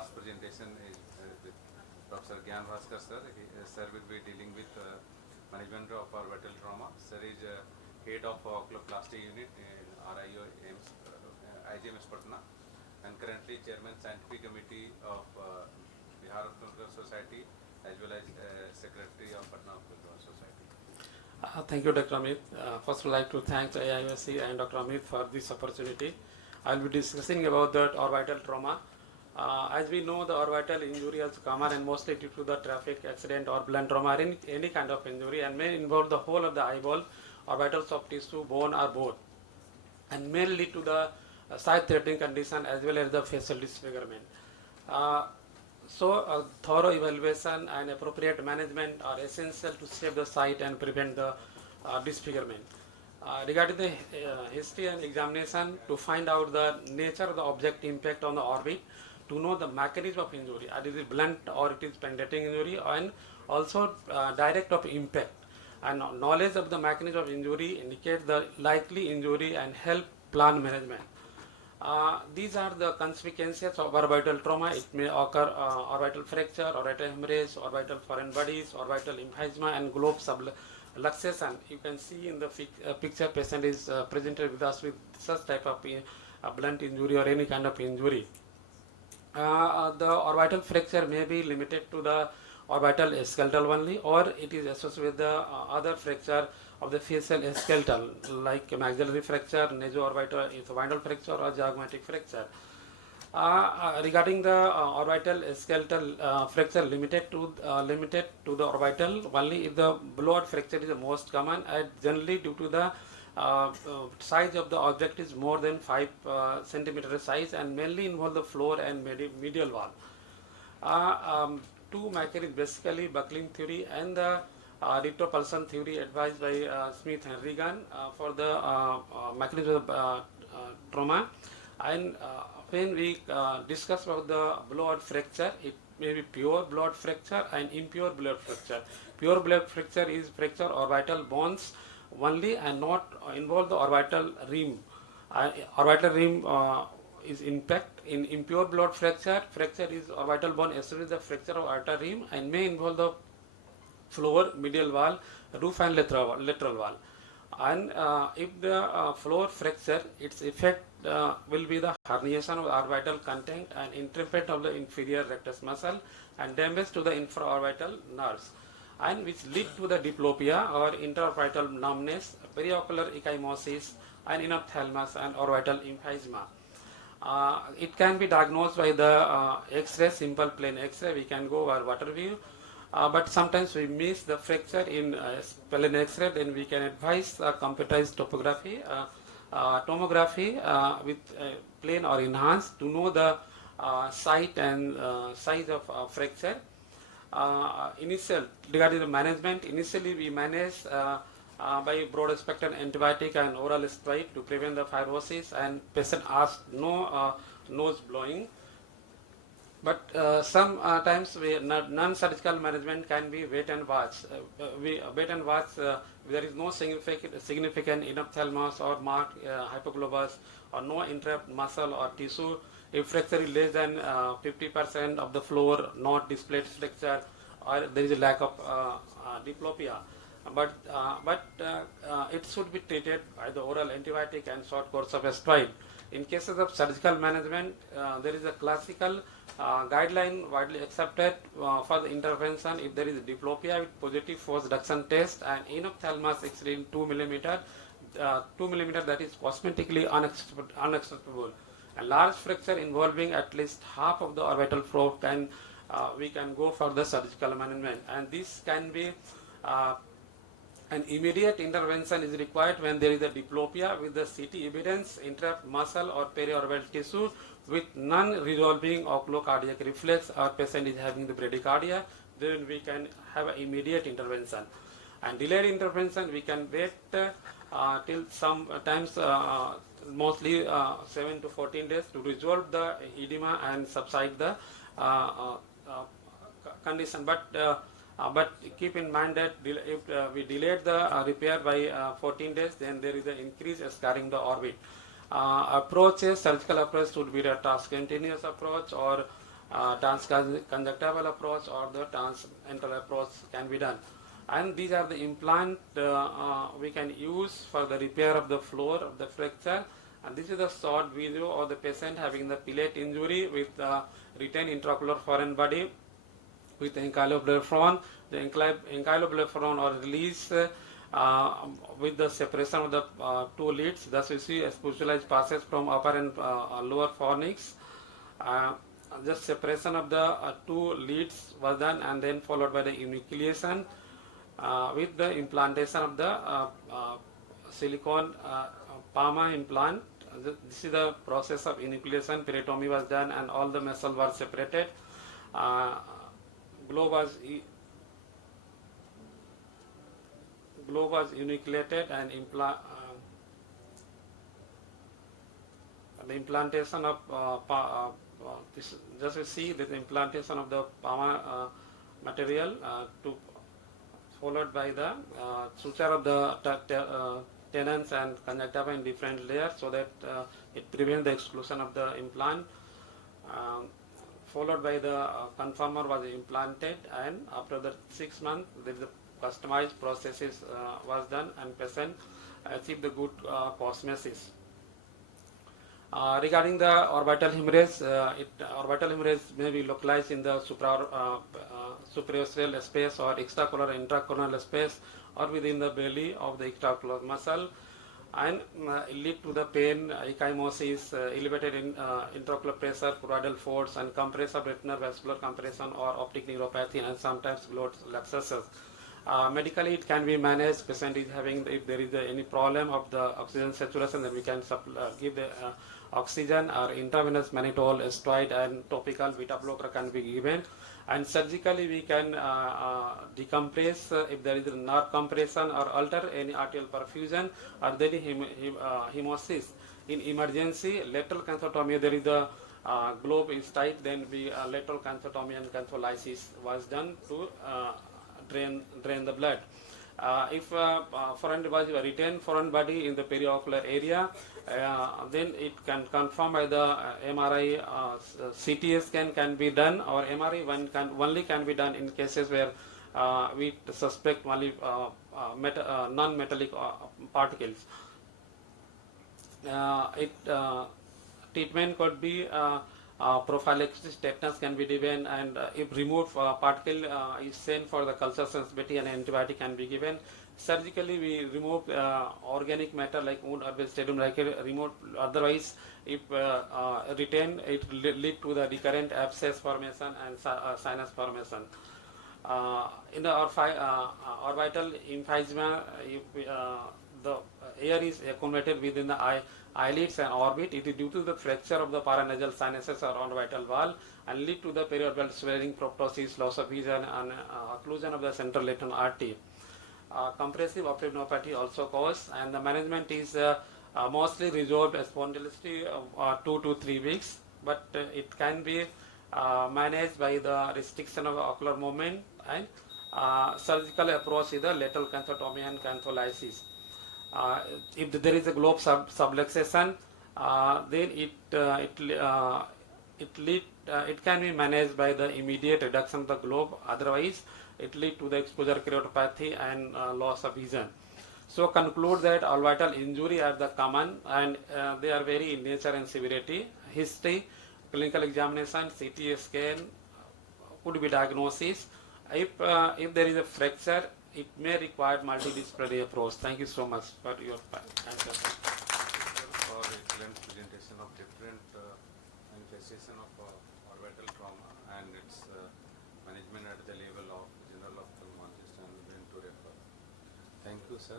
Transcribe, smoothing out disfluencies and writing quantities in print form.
last presentation is with Professor Gyan Bhaskar sir. Sir will be dealing with management of orbital trauma. Sir is head of oculoplasty unit in IGMS Patna and currently chairman scientific committee of Bihar Ocular Society as well as secretary of Patna Ocular Society. Thank you, Dr. Amit. First, I'd like to thank AIOC and Dr. Amit for this opportunity. I'll be discussing about the orbital trauma. As we know, the orbital injury is common and mostly due to the traffic accident or blunt trauma or any kind of injury, and may involve the whole of the eyeball, orbital soft tissue, bone, or both, and may lead to the sight-threatening condition as well as the facial disfigurement. So, thorough evaluation and appropriate management are essential to save the sight and prevent the disfigurement. Regarding the history and examination, to find out the nature of the object impact on the orbit, to know the mechanism of injury, is it blunt or it is penetrating injury, and also direct of impact. And knowledge of the mechanism of injury indicates the likely injury and help plan management. These are the consequences of orbital trauma. It may occur orbital fracture, orbital hemorrhage, orbital foreign bodies, orbital emphysema, and globe subluxation. You can see in the picture, patient is presented with us with such type of blunt injury or any kind of injury. The orbital fracture may be limited to the orbital skeletal only, or it is associated with the other fracture of the facial skeletal like maxillary fracture, naso-orbital esophageal fracture, or zygomatic fracture. Regarding the orbital skeletal fracture, limited to the orbital only if the blood fracture is the most common, and generally due to the size of the object is more than 5 centimeter size and mainly involve the floor and medial wall. Two mechanisms, basically buckling theory and the retropulsion theory advised by Smith and Regan for the mechanism of trauma. And when we discuss about the blood fracture, it may be pure blood fracture and impure blood fracture. Pure blood fracture is fracture orbital bones only and not involve the orbital rim. Orbital rim is impact. In impure blood fracture, fracture is orbital bone associated with the fracture of orbital rim and may involve the floor, medial wall, roof, and lateral wall. And if the floor fracture, its effect will be the herniation of orbital content and interpret of the inferior rectus muscle and damage to the infraorbital nerves, and which lead to the diplopia or intraorbital numbness, periocular ecchymosis, and enophthalmos and orbital emphysema. It can be diagnosed by the X-ray, simple plain X-ray. We can go over water view. But sometimes we miss the fracture in plain X-ray, then we can advise computerized tomography with plain or enhanced to know the site and size of fracture. Regarding the management, initially we manage by broad spectrum antibiotic and oral steroid to prevent the fibrosis, and patient asks no nose blowing. But sometimes non-surgical management can be wait and watch. There is no significant enophthalmos or marked hypoglobus or no interrupt muscle or tissue. If fracture is less than 50% of the floor, not displayed fracture, or there is a lack of diplopia. But it should be treated by the oral antibiotic and short course of steroid. In cases of surgical management, there is a classical guideline widely accepted for the intervention if there is diplopia with positive force reduction test and enophthalmos exceeding 2 millimeter, that is cosmetically unacceptable. A large fracture involving at least half of the orbital floor we can go for the surgical management, and this can be an immediate intervention is required when there is a diplopia with the CT evidence, interrupt muscle or periorbital tissue with non-resolving oculocardiac reflex, or patient is having the bradycardia, then we can have an immediate intervention. And delayed intervention, we can wait till sometimes mostly 7 to 14 days to resolve the edema and subside the condition. But keep in mind that if we delayed the repair by 14 days, then there is an increase scarring the orbit. Surgical approach should be the transcutaneous approach or transconjunctival approach or the transenteral approach can be done. And these are the implant we can use for the repair of the floor of the fracture. And this is the short video of the patient having the palate injury with retained intraocular foreign body with ankyloblepharon. The ankyloblepharon are released with the separation of the two leads. Thus, we see a specialized passage from upper and lower fornix. Just separation of the two leads was done, and then followed by the enucleation with the implantation of the silicone Palma implant. This is the process of enucleation. Peritomy was done, and all the muscle were separated. Globe was enucleated, and the implantation of this, just we see the implantation of the Palma material followed by the suture of the tenons and conjunctiva in different layers, so that it prevents the exclusion of the implant. Followed by the conformer was implanted, and after the 6 months, there is a customized processes was done, and patient achieved the good cosmesis. Regarding the orbital hemorrhage, orbital hemorrhage may be localized in the supraoceral space or extraocular intracoronal space, or within the belly of the extraocular muscle, and lead to the pain, ecchymosis, elevated intraocular pressure, choroidal force, and compressive retinal vascular compression or optic neuropathy, and sometimes glow luxuses. Medically, it can be managed. Patient is having, if there is any problem of the oxygen saturation, then we can give the oxygen, or intravenous mannitol, steroid, and topical beta blocker can be given. And surgically, we can decompress if there is a nerve compression, or alter any arterial perfusion, or there is hemosis. In emergency, lateral canthotomy, there is the globe is tight, then we lateral canthotomy and cantholysis was done to drain the blood. If foreign body, retained foreign body in the periocular area, then it can confirm by the MRI, CT scan can be done, or MRI only can be done in cases where we suspect only non-metallic particles. Treatment could be prophylaxis, tetanus can be given, and if removed particle is sent for the culture sensitivity, and antibiotic can be given. Surgically, we remove organic matter like wound or stadium like removed. Otherwise, if retained, it lead to the recurrent abscess formation and sinus formation. In the orbital emphysema, if the air is accumulated within the eyelids and orbit, it is due to the fracture of the paranasal sinuses or orbital wall, and lead to the periorbital swelling, proptosis, loss of vision, and occlusion of the central lateral artery. Compressive ophthalmopathy also cause, and the management is mostly resolved spontaneously 2 to 3 weeks, but it can be managed by the restriction of ocular movement, and surgical approach is the lateral canthotomy and cantholysis. If there is a globe subluxation, then it can be managed by the immediate reduction of the globe. Otherwise, it lead to the exposure keratopathy and loss of vision. So conclude that orbital injury are the common, and they are vary in nature and severity. History, clinical examination, CT scan could be diagnosis. If there is a fracture, it may require multidisciplinary approach. Thank you so much for your answer. For excellent presentation of different manifestation of orbital trauma and